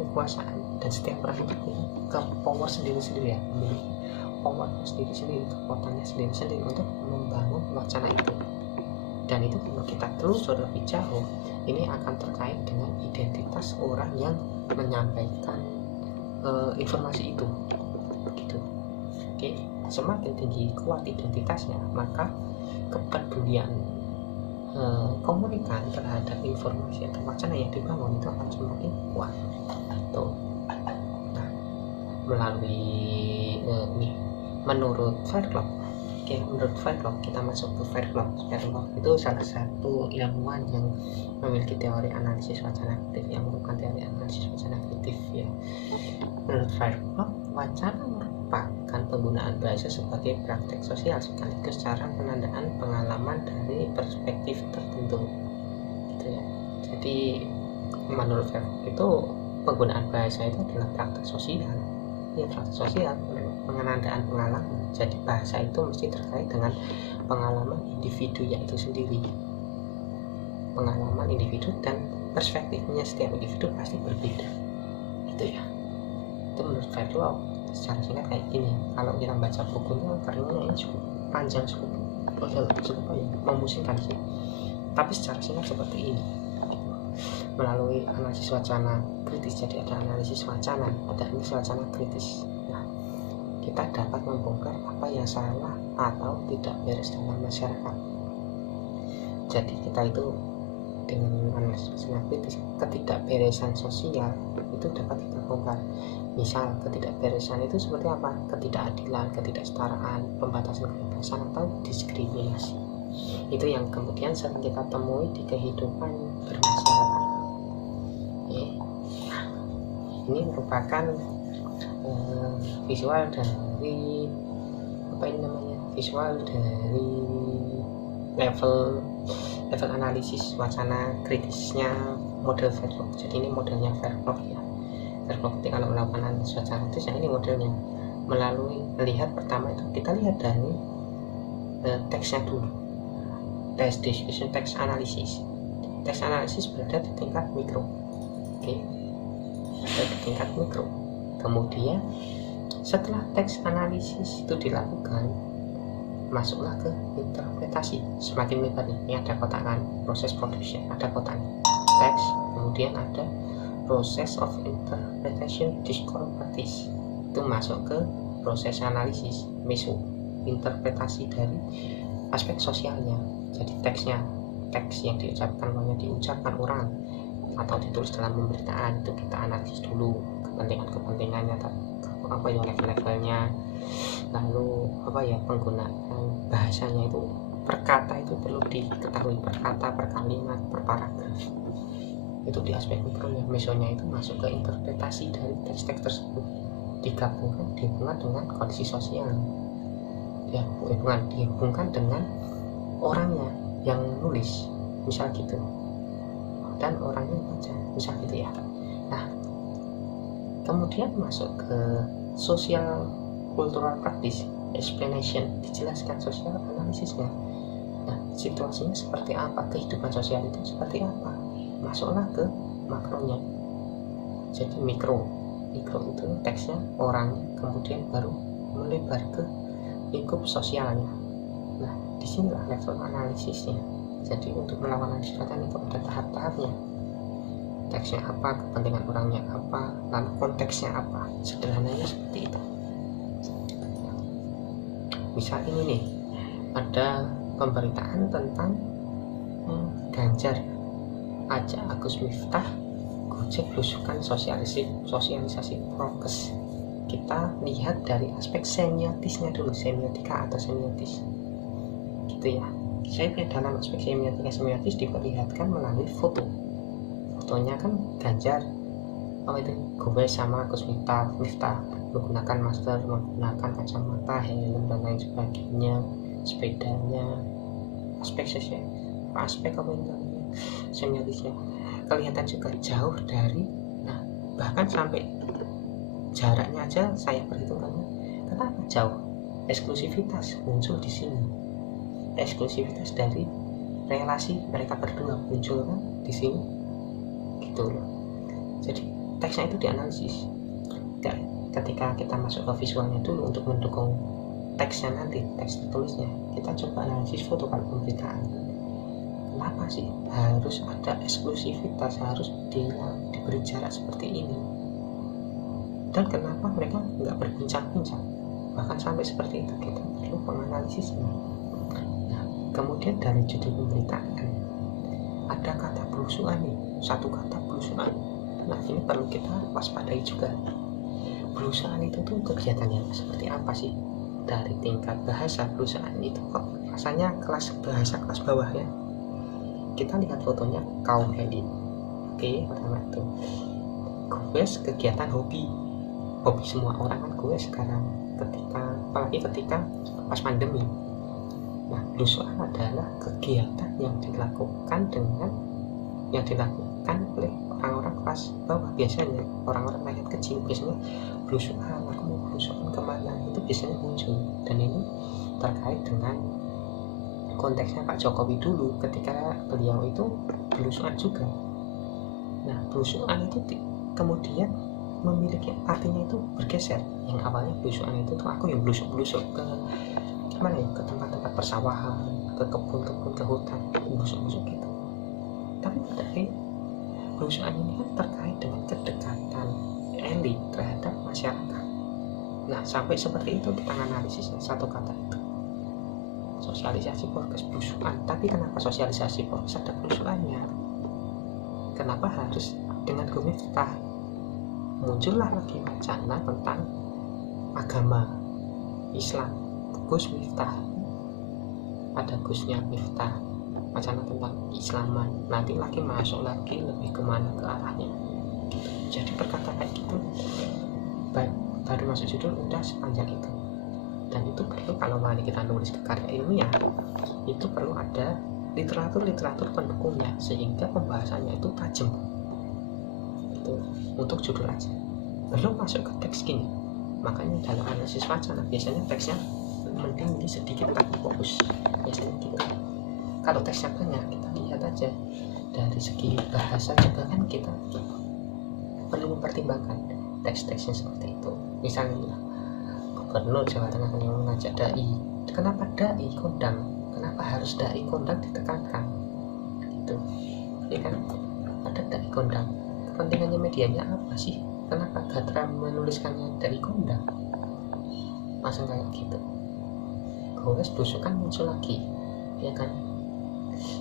kekuasaan, dan setiap orang itu punya ke power sendiri-sendiri ya, memiliki power sendiri-sendiri, kekuatannya sendiri-sendiri untuk membangun wacana itu. Dan itu kalau kita telusur lebih jauh, ini akan terkait dengan identitas orang yang menyampaikan informasi itu gitu. Oke, semakin tinggi kuat identitasnya, maka kepedulian komunikan terhadap informasi atau wacana yang dibangun itu akan semakin kuat. Tuh. Nah, melalui ini menurut Fairclough, menurut Fairclough kita masuk ke Fairclough itu salah satu ilmuwan yang memiliki teori analisis wacana kreatif, yang merupakan teori analisis wacana kreatif ya. Menurut Fairclough, wacana merupakan penggunaan bahasa sebagai praktek sosial sekaligus cara penandaan pengalaman dari perspektif tertentu gitu ya. Jadi menurut Fairclough itu penggunaan bahasa itu adalah praktek sosial ya, praktek sosial, penandaan pengalaman. Jadi bahasa itu mesti terkait dengan pengalaman individu yaitu sendiri, pengalaman individu dan perspektifnya setiap individu pasti berbeda gitu ya. Itu menurut Fairclough. Secara singkat kayak gini, kalau kita baca bukunya karena ini cukup panjang, cukup memusingkan sih, tapi secara singkat seperti ini. Melalui analisis wacana kritis, jadi ada analisis wacana, ada analisis wacana kritis. Nah, kita dapat membongkar apa yang salah atau tidak beres dalam masyarakat. Jadi kita itu dengan analisis wacana kritis, ketidakberesan sosial itu dapat kita bongkar. Misal ketidakberesan itu seperti apa? Ketidakadilan, ketidaksetaraan, pembatasan kebebasan atau diskriminasi. Itu yang kemudian sering kita temui di kehidupan bermasyarakat. Ini merupakan visual dari visual dari level analisis wacana kritisnya model Fairclough. Jadi ini modelnya Fairclough ya. Fairclough kalau melakukan analisis wacana kritis, ini modelnya melalui melihat, pertama itu kita lihat dari teksnya dulu, text discussion, text analisis. Text analisis berada di tingkat mikro. Oke. Ada di tingkat mikro. Kemudian setelah teks analisis itu dilakukan, masuklah ke interpretasi. Semakin lebar nih, ini ada kotakan proses production, ada kotaknya teks, kemudian ada process of interpretation discourse practice, itu masuk ke proses analisis meso, interpretasi dari aspek sosialnya. Jadi teks yang diucapkan, diucapkan orang atau ditulis dalam pemberitaan, itu kita analisis dulu kepentingannya, level-levelnya, lalu penggunaan bahasanya itu, per kata itu perlu diketahui, per kata, per kalimat, per paragraf, itu di aspek mikronya. Mesonya itu masuk ke interpretasi dari teks-teks tersebut, dihubungkan dengan kondisi sosial ya, dihubungkan dengan orangnya yang nulis misal gitu, dan orangnya baca misal gitu ya. Nah, kemudian masuk ke social cultural practice explanation, dijelaskan sosial analisisnya. Nah, situasinya seperti apa, kehidupan sosial itu seperti apa, masuklah ke makronya. Jadi mikro itu teksnya, orangnya, kemudian baru melebar ke lingkup sosialnya. Nah, disinilah level analisisnya. Jadi untuk melakukan analisis wacana itu ada tahap-tahapnya. Teksnya apa, kepentingan orangnya apa, lalu konteksnya apa, sederhananya seperti itu. Misal ini nih, ada pemberitaan tentang Ganjar ajak Agus Miftah Gojek belusukan sosialisasi prokes. Kita lihat dari aspek semiotisnya dulu, semiotika atau semiotis gitu ya. Saya dalam aspek semiotis diperlihatkan melalui fotonya kan Ganjar Gowes sama Agus Miftah menggunakan masker, menggunakan kacamata, helm dan lain sebagainya, sepedanya, aspek semiotisnya kelihatan juga jauh dari, nah bahkan sampai jaraknya aja saya perhitungkan. Kenapa jauh? Eksklusivitas muncul di sini, eksklusivitas dari relasi mereka berdua muncul kan di sini gitu loh. Jadi teksnya itu dianalisis. Ketika kita masuk ke visualnya dulu untuk mendukung teksnya nanti, teks tulisnya, kita coba analisis foto kalau pemberitaan. Kenapa sih harus ada eksklusivitas, harus diberi jarak seperti ini, dan kenapa mereka nggak berbincang-bincang, bahkan sampai seperti itu? Kita perlu menganalisisnya. Nah, kemudian dari judul pemberitaan ada kata belusuan nih, satu kata belusuan. Nah, ini perlu kita waspadai juga. Belusuan itu tuh kegiatannya seperti apa sih? Dari tingkat bahasa, belusuan itu kok rasanya kelas bahasa kelas bawah ya. Kita lihat fotonya kaum elit. Oke, pertama itu goes, kegiatan hobi semua orang kan goes sekarang, apalagi ketika pas pandemi. Nah, belusuan adalah kegiatan yang dilakukan oleh orang-orang kelas bawah, biasanya orang-orang rakyat kecil. Biasanya belusuan, aku mau belusuan kemana, itu biasanya muncul. Dan ini terkait dengan konteksnya Pak Jokowi dulu ketika beliau itu belusuan juga. Nah, belusuan itu kemudian memiliki artinya itu bergeser. Yang awalnya belusuan itu tuh aku yang belusuk-belusuk ke mana ya, ke tempat-tempat persawahan, ke kebun-kebun, ke hutan, belusuk-belusuk gitu. Tapi pada akhirnya belusuan ini kan terkait dengan kedekatan elit terhadap masyarakat. Nah, sampai seperti itu kita analisisnya satu kata itu. Sosialisasi podcast belusuan. Tapi kenapa sosialisasi podcast ada belusuannya? Kenapa harus dengan Gus Miftah? Muncullah lagi wacana tentang agama Islam, Gus Miftah. Ada Gusnya Miftah, wacana tentang Islaman. Nanti lagi masuk lagi lebih kemana ke arahnya gitu. Jadi perkataan kayak gitu baru masuk judul udah sepanjang itu. Dan itu perlu, kalau mari kita nulis ke karya ilmiah, itu perlu ada literatur pendukungnya sehingga pembahasannya itu tajam. Itu untuk judul aja, belum masuk ke teks gini. Makanya dalam analisis wacana biasanya teksnya mending sedikit tapi fokus, biasanya gitu. Kalau teksnya banyak, kita lihat aja dari segi bahasa juga kan kita perlu mempertimbangkan teks-teksnya seperti itu. Misalnya Gubernur Jawa Tengah yang mengajak dai, kenapa dai kondang, kenapa harus dai kondang ditekankan gitu ya kan? Ada dai kondang, kepentingannya medianya apa sih? Kenapa Gatra menuliskannya dai kondang? Masa kayak gitu. Globes belusukan muncul lagi ya kan?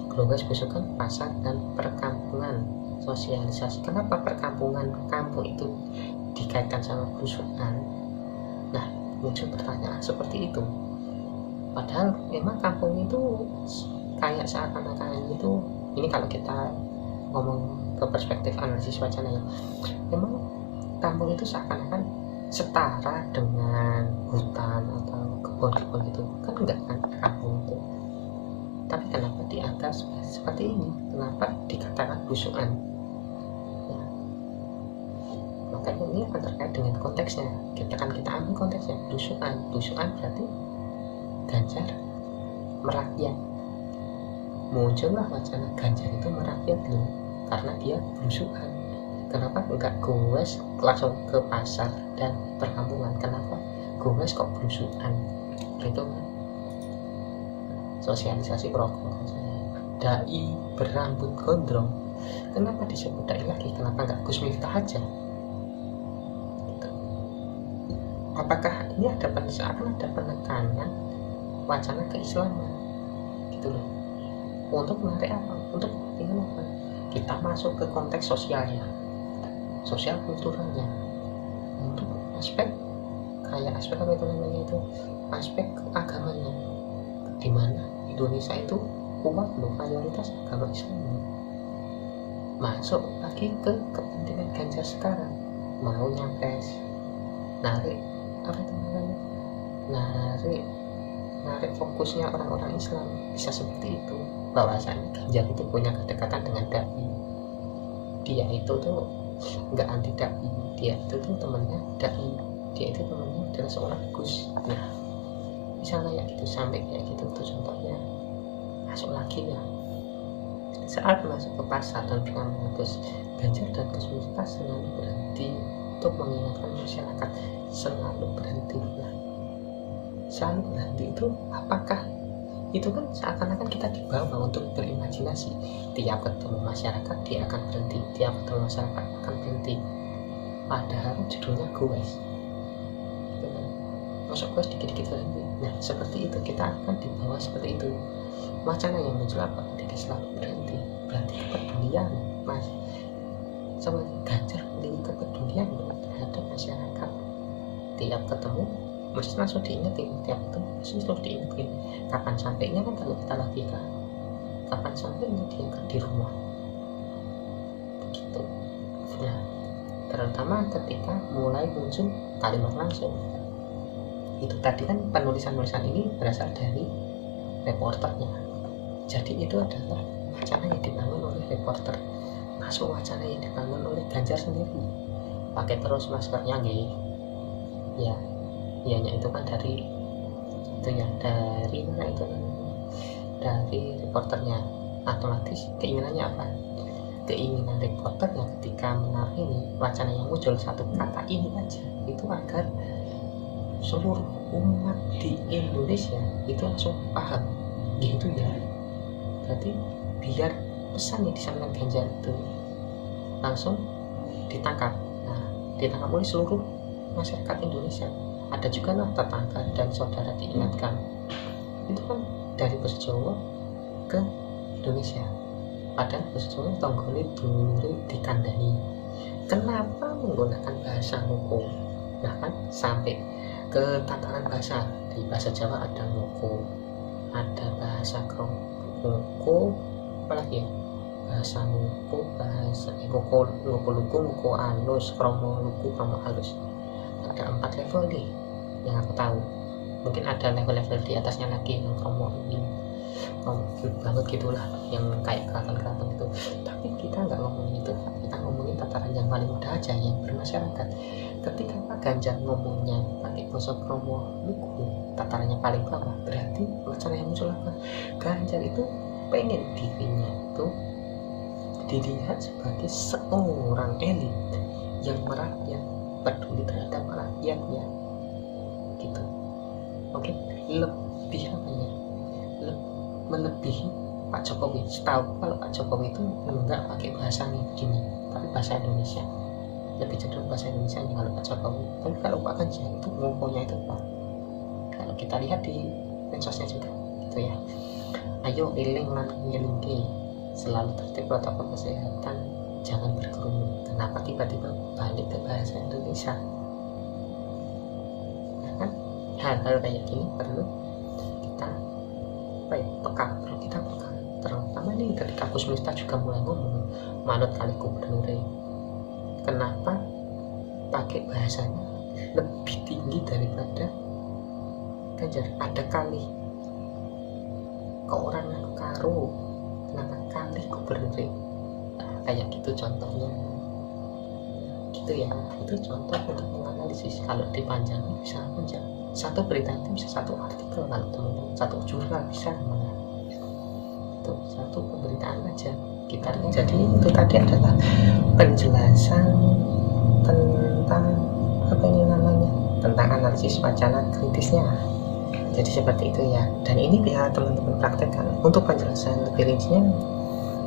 Globes belusukan pasar dan perkampungan, sosialisasi. Kenapa perkampungan, kampung itu dikaitkan sama belusukan? Nah, muncul pertanyaan seperti itu. Padahal memang kampung itu kayak seakan-akan itu, ini kalau kita ngomong ke perspektif analisis wacana ya, memang kampung itu seakan-akan setara dengan hutan atau kebun-kebun gitu kan, enggak kan kampung itu. Tapi kenapa dianggap seperti ini? Kenapa dikatakan belusukan? Ya, makanya ini akan terkait dengan konteksnya. Kita ambil konteksnya, belusukan berarti Ganjar merakyat. Muncullah wacana Ganjar itu merakyat loh, karena dia belusukan. Kenapa enggak goes langsung ke pasar dan perkampungan? Kenapa goes kok belusukan? Gitu kan? Sosialisasi protokol. Dai berambut gondrong, kenapa disebut dai lagi? Kenapa enggak Gus Miftah aja? Apakah ini seakan ada penekanan wacana keislaman gitu loh, untuk menarik apa? Untuk kepentingan apa? Kita masuk ke konteks sosialnya, sosial kulturalnya, untuk aspek kayak aspek apa itu namanya itu, aspek agamanya, di mana Indonesia itu kuat loh mayoritas agama Islam. Masuk lagi ke kepentingan Ganjar sekarang, mau nyapres, narik apa itu namanya, narik fokusnya orang-orang Islam. Bisa seperti itu, bahwasanya Ganjar itu punya kedekatan dengan dai. Dia itu tuh nggak anti dai, dia itu tuh temennya dai, dia itu temennya adalah seorang Gus. Nah, misalnya kayak gitu, sampai kayak gitu tuh contohnya. Masuk lagi ya, saat masuk ke pasar dan terus Ganjar dan Gus Miftah selalu berhenti untuk mengingatkan masyarakat, selalu berhenti. Nah, selalu berhenti itu apakah itu kan seakan-akan kita dibawa untuk berimajinasi, tiap ketemu masyarakat dia akan berhenti, tiap ketemu masyarakat akan berhenti, padahal judulnya goes gitu kan. Masuk goes dikit-dikit berhenti. Nah seperti itu, kita akan dibawa seperti itu. Wacana yang muncul apa? Tidak selalu berhenti. Berarti kepedulian mas sama Ganjar memiliki kepedulian terhadap masyarakat. Tiap ketemu mesti langsung diingetin, tiap ketemu mesti langsung diingetin. Kapan sampainya kan kalau kita logika, kapan sampainya dia kan di rumah begitu. Nah terutama ketika mulai muncul kalimat langsung itu tadi kan, penulisan-penulisan ini berasal dari reporternya. Jadi itu adalah wacana yang dibangun oleh reporter, masuk wacana yang dibangun oleh Ganjar sendiri. Pakai terus maskernya nggih ya, ianya itu kan dari itu ya, dari mana itu, dari reporternya. Otomatis keinginannya apa? Keinginan reporternya ketika menaruh ini wacana yang muncul satu kata ini aja, itu agar seluruh umat di Indonesia itu langsung paham gitu ya. Berarti biar pesan yang disampaikan Ganjar itu langsung ditangkap. Nah ditangkap oleh seluruh masyarakat Indonesia. Ada juga lah tetangga dan saudara diingatkan. Itu kan dari bahasa Jawa ke Indonesia. Padahal bahasa Jawa tonggone dulure dikandani. Kenapa menggunakan bahasa ngoko? Nah kan sampai ke tataran bahasa. Di bahasa Jawa ada ngoko, ada bahasa ngoko, apalagi ya? Bahasa ngoko, bahasa ngoko, ngoko luku, ngoko alus, kromo luku, kromo alus. Ada 4 level nih yang aku tahu. Mungkin ada level-level di atasnya lagi yang kromo ini banget gitulah, yang kayak keraton-keraton itu. Tapi kita nggak ngomongin itu, kita ngomongin tataran yang paling mudah aja, yang bermasyarakat. Ketika Pak Ganjar ngomongnya pakai bahasa kromo luku, tatarannya paling bawah, berarti wacana yang muncul apa? Ganjar itu pengen dirinya itu dilihat sebagai seorang elit yang merakyat, peduli terhadap rakyatnya gitu. Oke, lebih apa ya, melebihi Pak Jokowi. Setahu kalau Pak Jokowi itu enggak pakai bahasanya begini, tapi bahasa Indonesia, lebih cenderung bahasa Indonesia nya kalau Pak Jokowi. Tapi kalau Pak Ganjar itu ngomongnya itu Pak, kalau kita lihat di medsosnya juga gitu ya, ayo eling lan ngelingke, selalu tertib protokol kesehatan, jangan berkerumun. Kenapa tiba-tiba balik ke bahasa Indonesia? Nah, kan hal-hal kayak gini perlu kita peka, perlu kita peka. Terutama nih ketika Gus Miftah juga mulai ngomong manut kali gubernur, kenapa pakai bahasanya lebih tinggi daripada Ganjar? Ada kali ke orang karo, kenapa kali gubernur? Nah, kayak gitu contohnya gitu ya. Itu contoh untuk menganalisis. Kalau dipanjangin bisa panjang, satu berita itu bisa satu artikel, kalau teman-teman satu jurnal bisa, itu satu pemberitaan aja kita. Jadi itu tadi adalah penjelasan tentang apa ini namanya, tentang analisis wacana kritisnya. Jadi seperti itu ya, dan ini bisa teman-teman praktekkan. Untuk penjelasan lebih rincinya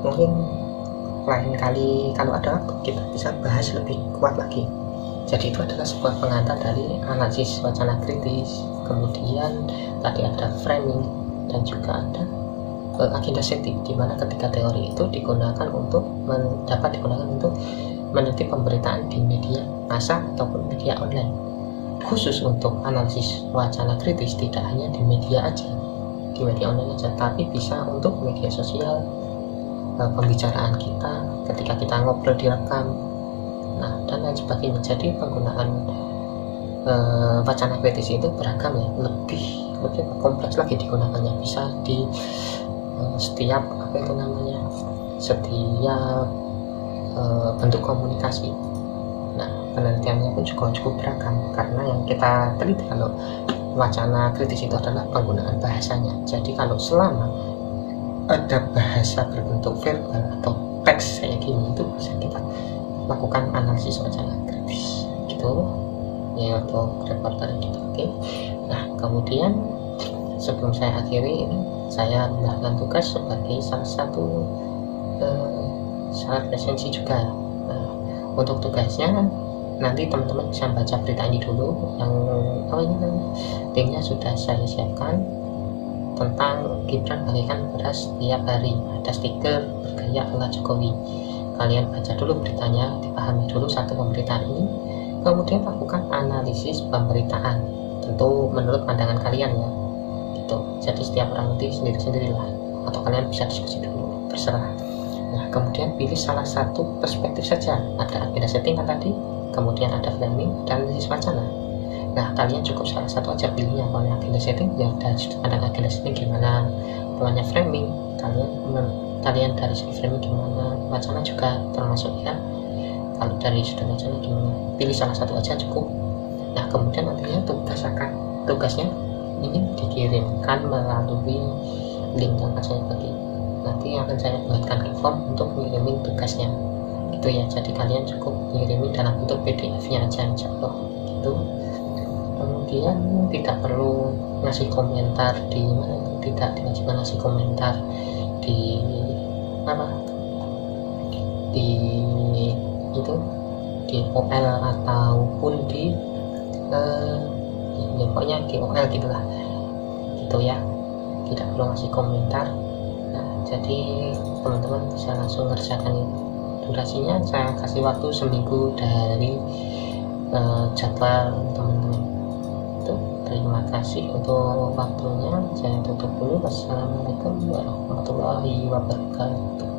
mungkin lain kali kalau ada waktu kita bisa bahas lebih kuat lagi. Jadi itu adalah sebuah pengantar dari analisis wacana kritis. Kemudian tadi ada framing dan juga ada agenda setting, di mana ketika teori itu digunakan untuk dapat digunakan untuk meneliti pemberitaan di media massa ataupun media online. Khusus untuk analisis wacana kritis tidak hanya di media aja, di media online aja, tapi bisa untuk media sosial, pembicaraan kita ketika kita ngobrol direkam, nah dan lain sebagainya. Jadi penggunaan wacana kritis itu beragam ya, lebih kompleks lagi digunakannya. Bisa di setiap apa itu namanya, setiap bentuk komunikasi. Nah penelitiannya pun juga cukup beragam, karena yang kita teliti kalau wacana kritis itu adalah penggunaan bahasanya. Jadi kalau selama ada bahasa berbentuk verbal atau teks kayak gini, itu bisa kita lakukan analisis wacana gratis gitu ya untuk reporter gitu. Oke. Nah kemudian sebelum saya akhiri ini, saya melakukan tugas sebagai salah satu syarat resensi juga. Nah, untuk tugasnya nanti teman-teman bisa baca berita ini dulu yang linknya sudah saya siapkan, tentang Gibran bagikan beras setiap hari, ada stiker bergaya ala Jokowi. Kalian baca dulu beritanya, dipahami dulu satu pemberitaan ini, kemudian lakukan analisis pemberitaan, tentu menurut pandangan kalian ya gitu. Jadi setiap orang nanti sendiri-sendirilah, atau kalian bisa diskusi dulu, terserah. Nah kemudian pilih salah satu perspektif saja, ada agenda setting kan tadi, kemudian ada framing dan analisis wacana. Nah kalian cukup salah satu aja pilihnya. Kalau agenda setting ya dari sudut pandang agenda setting gimana, namanya framing kalian dari segi framing gimana, wacana juga termasuk ya, kalau dari sudut wacana gimana, pilih salah satu aja cukup. Nah kemudian nantinya tugasnya ini dikirimkan melalui link yang akan saya bagi, nanti akan saya buatkan form untuk mengirimin tugasnya gitu ya. Jadi kalian cukup mengirimi dalam bentuk PDF nya aja insyaallah gitu. Kemudian tidak perlu ngasih komentar tidak diwajibkan ngasih komentar di di OL ataupun di ya pokoknya di OL gitulah gitu ya, tidak perlu ngasih komentar. Nah jadi teman-teman bisa langsung ngerjakan ini. Durasinya saya kasih waktu seminggu dari jadwal teman-teman itu. Terima kasih untuk waktunya, saya tutup dulu. Wassalamualaikum warahmatullahi wabarakatuh.